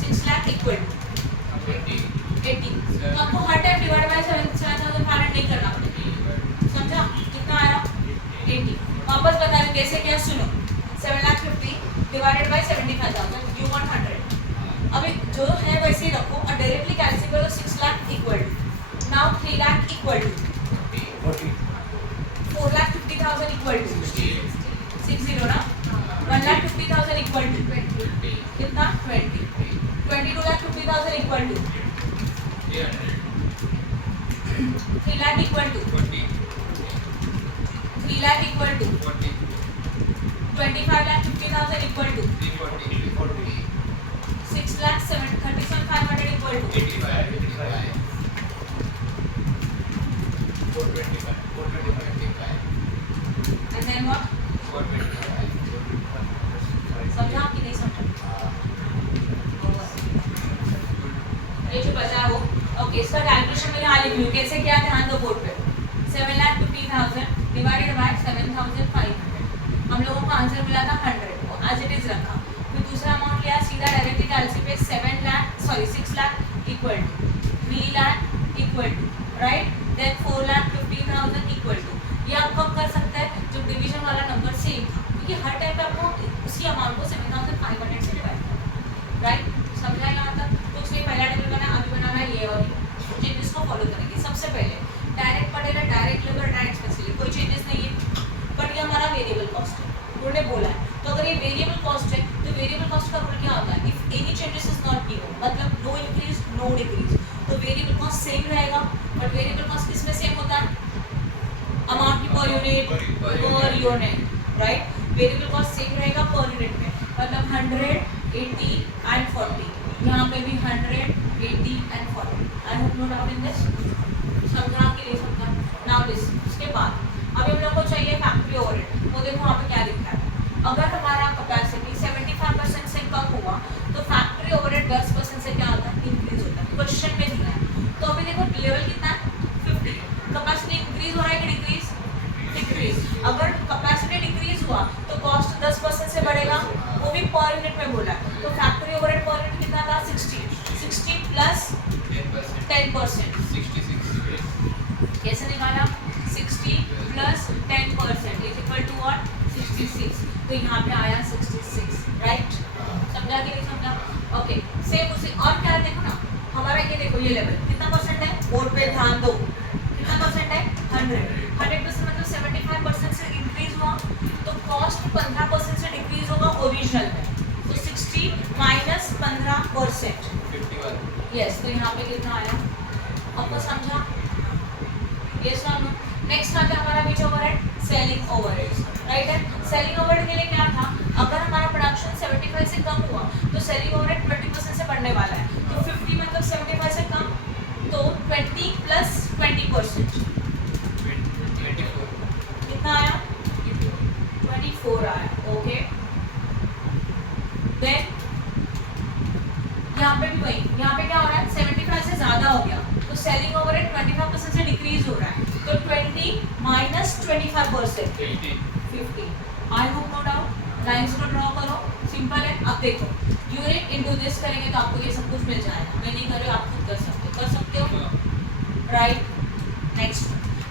6 lakh equal to 80। तो आपको हर टाइम डिवाइड बाय 7,500 नहीं करना पड़ेगा, समझा। कितना आया 80। वापस बता रही कैसे क्या, सुनो 7,50,000 डिवाइडेड बाय 75,000, यू वांट 100। अभी जो है वैसे ही रखो और डायरेक्टली कैंसिल करो। 6 lakh equal to, now 3 lakh equal to 4,50,000 equal to 60 ना, 1,50,000 इक्वल टू कितना 20, 22,50,000 equal to 3 lakh equal to 3 lakh equal to 25,50,000 equal to 6,37,500 equal to 425 and then what, समझा कि नहीं समझा, ये जो बचा है वो। ओके, इसका कैलकुलेशन मैं यहाँ लिख लूँ, कैसे क्या, ध्यान दो बोर्ड पे। 7,50,000 डिवाइडेड बाय 7,500, हम लोगों को आंसर मिला था 100, एज इट इज रखा। फिर दूसरा अमाउंट लिया, सीधा डायरेक्टली कैलसी पे 6 lakh equal to 3 lakh equal to, right. Then 4,50,000 equal to. ये आप कब कर सकते हैं, जब डिवीजन वाला नंबर सेम था, क्योंकि हर टाइम पे आपको उसी अमाउंट को 7,500 से डिवाइड करना, राइट। समझा यहाँ तक? कुछ नहीं, पहला टेबल बना, अभी बनाना है ये और चेंजेस को फॉलो करेंगे। सबसे पहले डायरेक्ट पड़ेगा, डायरेक्ट लेबर, डायरेक्ट स्पेसिफिक, कोई चेंजेस नहीं है, बट ये हमारा वेरिएबल कॉस्ट है, उन्होंने बोला है। तो अगर ये वेरिएबल कॉस्ट है तो वेरिएबल कॉस्ट का रूल क्या होता है, if any changes is not given, मतलब नो इंक्रीज नो डिक्रीज, तो वेरिएबल कॉस्ट सेम रहेगा। बट वेरिएबल कॉस्ट किस में सेम होता है, अमाउंट की per unit, right. Variable cost same रहेगा पर यूनिट में, मतलब 100, 80 एंड 40, यहाँ पे भी 100, 80 and 40। I hope no doubt in this, समझा कि नहीं समझा? नाउ दिस, उसके बाद अभी हम लोग को चाहिए फैक्ट्री ओवरहेड। वो देखो वहाँ पे क्या लिखा है, अगर हमारा कैपेसिटी 75% से कम हुआ तो फैक्ट्री ओवरहेड 10% से क्या होता है, इंक्रीज होता है। क्वेश्चन में दिया है, तो अभी देखो लेवल कितना है, 50। कैपेसिटी इंक्रीज हो रहा है कि डिक्रीज? डिक्रीज। अगर कैपेसिटी डिक्रीज हुआ तो कॉस्ट 10% से बढ़ेगा, वो भी पर यूनिट में बोला है। तो फैक्ट्री ओवरहेड पर यूनिट कितना था, 60 प्लस 10%, 66। कैसे निकाला, 60 plus 10% is equal to what, 66। तो यहाँ पे आया 66, राइट? समझा कि नहीं समझा? ओके, सेम उसी और क्या है देखो ना, हमारा ये देखो ये लेवल कितना परसेंट है, बोर्ड पे ध्यान दो, कितना परसेंट है, 100% मतलब 75% से इंक्रीज हुआ तो कॉस्ट 15% से डिक्रीज होगा ओरिजिनल में, तो 60 माइनस 15%, 51। यस। तो यहाँ पे कितना आया, आपको समझा? यस और नो? नेक्स्ट आता है हमारा बीच ओवरहेड, सेलिंग ओवरहेड्स, राइट है? सेलिंग ओवरहेड के लिए क्या था, अगर हमारा प्रोडक्शन 75 से कम हुआ तो सेलिंग ओवरहेड 20% से बढ़ने वाला है, तो 50 मतलब 75 से कम, तो 20 प्लस 20%, 24। कितना आया, 24 आया, ओके। देन यहाँ पे भी वही, यहाँ पे क्या हो रहा है, 75 से ज़्यादा हो गया तो सेलिंग ओवरहेड 25% से डिक्रीज हो रहा है, तो 20 minus 25%, 50। I hope no doubt, lines को ड्रॉ करो, सिंपल है। अब देखो यूनिट इनटू दिस करेंगे तो आपको ये सब कुछ मिल जाएगा, मैं नहीं कर रही, आप खुद कर सकते हो, राइट? नेक्स्ट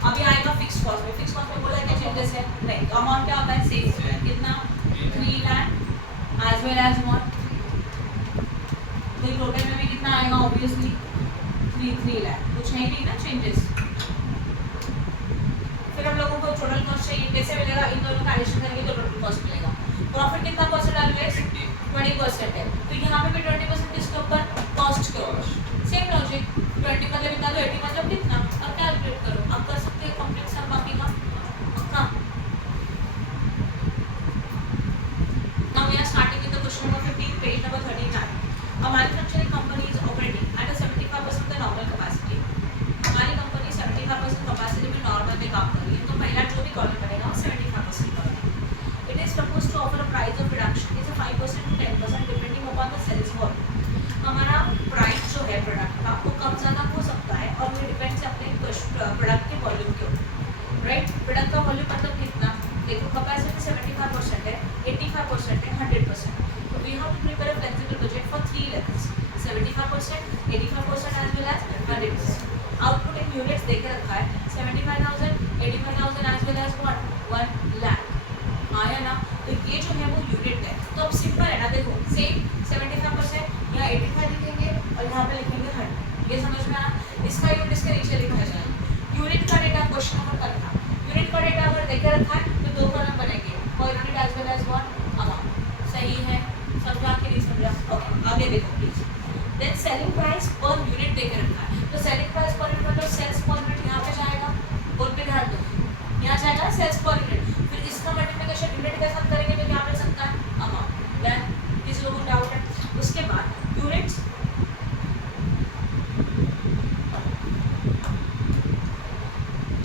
अभी आएगा फिक्स कॉस्ट में। फिक्स कॉस्ट में बोला क्या चेंजेस है, नहीं, तो अमाउंट क्या होता है, सेम, कितना, 3 lakh as well as what, तो टोटल में भी कितना आएगा, ऑब्वियसली 3 लाख, कुछ है ही नहीं ना चेंजेस। फिर हम लोगों को टोटल कॉस्ट चाहिए, कैसे मिलेगा, इन दोनों का एडिशन करेंगे तो टोटल कॉस्ट मिलेगा। प्रॉफिट कितना परसेंट ऑलवेज, 20% है, तो यहाँ पे भी 20% इसके ऊपर कॉस्ट के ऊपर, सेम लॉजिक, 20 मतलब कितना, तो 80 मतलब कितना, अब कैलकुलेट करो, अब कर सकते हो कंप्लीट सम बाकी का, पक्का? Now we are starting with the question number 15, page number 39। A manufacturing company is operating at a 75% of the normal capacity. हमारी कंपनी 75% कैपेसिटी में नॉर्मल में काम कर रही है, तो पहला जो भी कॉलम बनेगा वो 75% करेगा। It is proposed to offer a price of reduction is a 5% to 10% depending upon the sales volume. हमारा प्राइस जो है प्रोडक्ट का वो कम ज़्यादा हो सकता है और वो डिपेंड्स अपने प्रोडक्ट के वॉल्यूम के ऊपर, राइट? प्रोडक्ट का वॉल्यूम मतलब कितना, देखो कैपेसिटी 75% है, 85% है, 100%, तो we have to prepare a flexible budget for 3 levels, 75%, 85% as well as 100%। Output in units देके रखा है, 75,000, 85,000 एज वेल एज 1 लाख आया ना, तो ये जो है वो यूनिट है। तो अब सिंपल है ना, देखो सेम 75% यहाँ 85 लिखेंगे और यहाँ पे लिखेंगे 100, ये समझ में आया? इसका यूनिट इसके नीचे लिखा जाए, यूनिट का डेटा क्वेश्चन नंबर का था, यूनिट का डेटा अगर देके रखा है तो 2 कॉलम बनेंगे, per unit as well as what, amount. सही है, समझा कि नहीं समझा? ओके, आगे देखो please. Then selling price per unit देके रखा है, तो सेलिंग प्राइस पर यूनिट मतलब सेल्स पर यूनिट यहाँ पे जाएगा, बोल पे ध्यान दो, यहाँ जाएगा सेल्स पर यूनिट, फिर इसका मल्टीप्लिकेशन यूनिट के साथ करेंगे तो क्या मिल सकता है, अमाउंट। देन किसी लोगों को डाउट है, उसके बाद यूनिट्स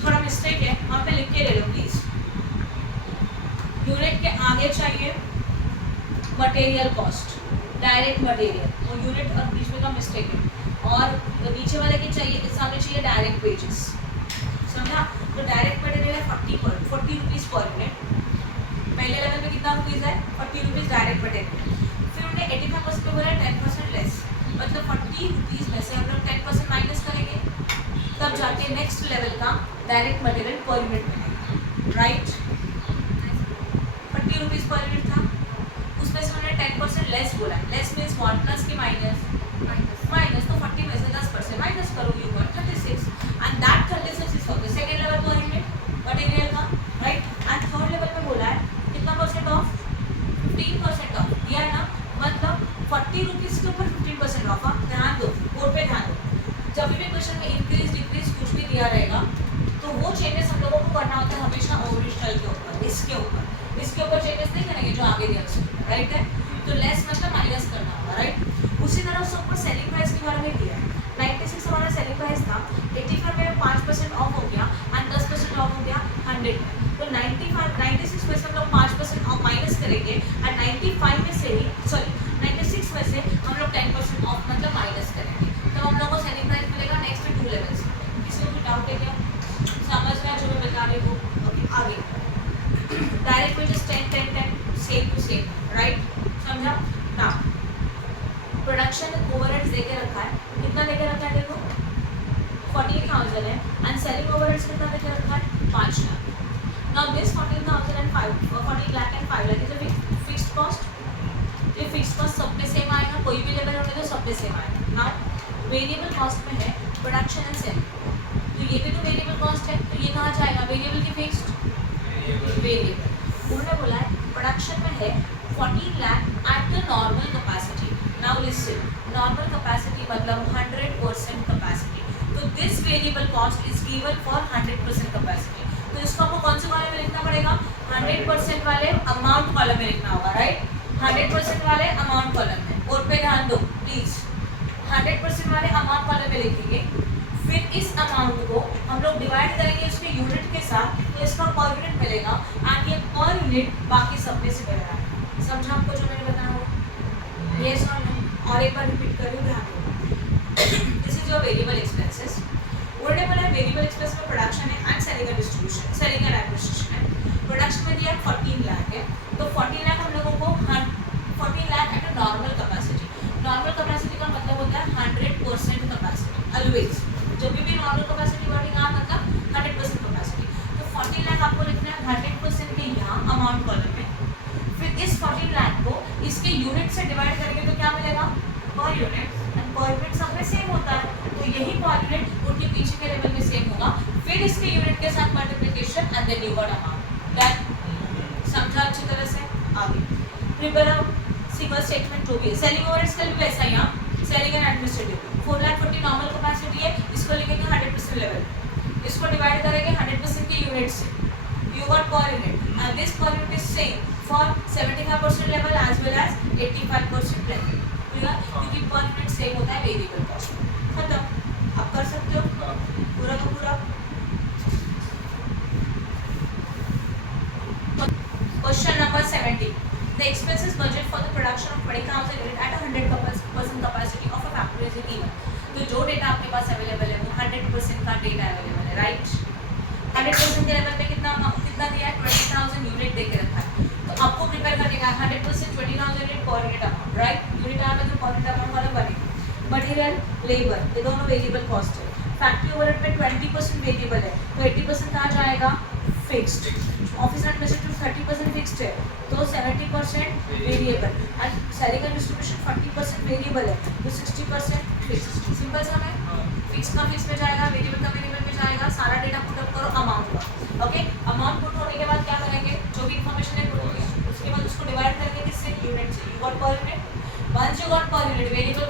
थोड़ा मिस्टेक है, वहाँ पे लिख के ले लो प्लीज, यूनिट के आगे चाहिए मटेरियल कॉस्ट, डायरेक्ट मटेरियल, वो यूनिट और बीच में का मिस्टेक है, और नीचे वाले की चाहिए, इस सामने चाहिए डायरेक्ट वेजेस, समझा? तो डायरेक्ट मटेरियल है 40 रुपीज़ पर यूनिट, पहले लेवल में कितना रुपीज़ है, 40 रुपीज़ डायरेक्ट मटेरियल, फिर उन्हें 85% पे बोला 10% लेस, मतलब 40 रुपीज़ में से हम लोग 10% माइनस करेंगे, तब जाके नेक्स्ट लेवल का डायरेक्ट मटेरियल पर यूनिट मिलेगा, राइट? 40 रुपीज़ पर यूनिट था, उसमें से उन्होंने 10% लेस बोला, लेस मीन्स 1 प्लस की माइनस, तो 40 में से 10% माइनस करो, you got 36, and that 36 is for the second level per unit material का, राइट? एंड थर्ड लेवल पे बोला है कितना परसेंट ऑफ, 15% ऑफ दिया है ना, मतलब 40 रुपीज़ के ऊपर 15% ऑफ। ध्यान दो, बोर्ड पे ध्यान दो, जब भी क्वेश्चन में इंक्रीज डिक्रीज कुछ भी दिया रहेगा तो वो चेंजेस हम लोगों को करना होता है हमेशा ओरिजिनल के ऊपर, इसके ऊपर। इसके ऊपर चेंजेस नहीं करेंगे जो आगे दिया उसमें, राइट है। तो लेस मतलब माइनस करना होगा, राइट। उसी तरह उसके ऊपर सेलिंग प्राइस के बारे में दिया है। 96 हमारा सेलिंग प्राइस था, 85 में 5% ऑफ हो गया एंड 10% ऑफ हो गया 100 में। तो 96 में से हम लोग 5% ऑफ माइनस करेंगे एंड 95 में से ही सॉरी 96 में से हम लोग 10% ऑफ मतलब माइनस करेंगे, तो हम लोग को सेलिंग प्राइस मिलेगा नेक्स्ट 2 लेवल्स। किसी को कोई डाउट है क्या? समझ रहे हैं जो मैं बता रही हूँ? ओके, आगे direct wages 10 10 10 same to same, right, समझा ना। प्रोडक्शन ओवरहेड्स देके रखा है, कितना देके रखा है देखो 14,000 है एंड सेलिंग ओवरहेड्स कितना देके रखा है 5 lakh. Now this 14,000 and 14 lakh and 5 lakh is a fixed cost. ये फिक्स्ड कॉस्ट सब पे सेम आएगा, कोई भी लेवल होने तो सब पे सेम आएगा। नाउ वेरिएबल कॉस्ट में है प्रोडक्शन एंड सेलिंग, तो ये भी तो वेरिएबल कॉस्ट है, तो ये कहाँ जाएगा वेरिएबल की फिक्स्ड वेरिएबल। उन्होंने बोला है प्रोडक्शन में है 14 lakh at the normal capacity. Now listen, normal capacity मतलब 100% कैपेसिटी, तो this variable cost is given for 100% capacity. तो इसको आपको कौन से कॉलम में लिखना पड़ेगा? 100% वाले अमाउंट कॉलम में लिखना होगा, राइट। 100% वाले अमाउंट कॉलम में, बोर्ड पे ध्यान दो प्लीज। 100% वाले अमाउंट कॉलम में लिखेंगे, फिर इस अमाउंट को हम लोग डिवाइड करेंगे उसके यूनिट के साथ, तो इसका पर यूनिट मिलेगा एंड ये पर यूनिट बाकी सब में से मिल रहा है। समझा आपको जो मैंने बताया वो? यस और नो? और एक बार रिपीट कर रही हूँ, ध्यान दो। This is your variable expenses. उन्होंने बोला वेरिएबल एक्सपेंस में प्रोडक्शन है and selling and distribution, selling and administration है। प्रोडक्शन में दिया 14 लाख है, तो 14 लाख हम लोगों को 14 lakh at a normal capacity. Normal capacity का मतलब होता है 100% कैपेसिटी, ऑलवेज जब भी नॉर्मल कैपेसिटी वर्डिंग आ मतलब 100% कैपेसिटी। तो 14 लाख आपको लिखना है 100% के यहाँ अमाउंट कॉलम में, फिर इस 14 लाख को इसके यूनिट से डिवाइड करेंगे तो क्या मिलेगा? पर यूनिट, एंड पर यूनिट सब में सेम होता है, तो यही पर यूनिट उनके पीछे के लेवल में सेम होगा, फिर इसके यूनिट के साथ multiplication and then you got amount. That समझा अच्छी तरह से? आगे प्रिपेयर सिंगल स्टेटमेंट जो भी है, सेलिंग ओवरहेड्स का भी वैसा ही, selling and administrative 4,40,000 normal capacity है, इसको लिखेंगे 100% लेवल, इसको डिवाइड करेंगे 100% के यूनिट से, you got per unit and this per unit is same for 75% level as well as 85% level, clear? क्योंकि पर यूनिट सेम होता है वेरिएबल कॉस्ट। खत्म, आप कर सकते हो पूरा का पूरा। Question number 70, the expenses budget for the production of 20,000 unit at 100% capacity of a factory is given। तो जो डेटा आपके पास अवेलेबल है वो 100% का डेटा अवेलेबल है, राइट। 100% के लेवल पे कितना दिया है? 20,000 यूनिट देके रखा है, तो आपको प्रिपेयर करने का 100% 20,000 यूनिट पर यूनिट अमाउंट, राइट। यूनिट आया तो पर यूनिट अमाउंट वाला बनेगा। मटेरियल, लेबर, ये दोनों वेरिएबल कॉस्ट है। फैक्ट्री ओवरहेड पे 20% वेरिएबल है, तो 80% कहाँ जाएगा? फिक्स्ड। ऑफिस एडमिनिस्ट्रेटिव 30% फिक्स्ड है, तो 70% variable, and selling and distribution 40% variable है, तो 60% फिक्स्ड। सिंपल सा है, फिक्स का फिक्स में जाएगा, वेरिएबल का वेरिएबल में जाएगा, सारा डेटा पुट अप करो अमाउंट का। ओके, अमाउंट पुट होने के बाद क्या करेंगे? जो भी इन्फॉर्मेशन है पुट होगी, उसके बाद उसको डिवाइड करेंगे किससे? यूनिट से। You got per unit, once you got per unit variable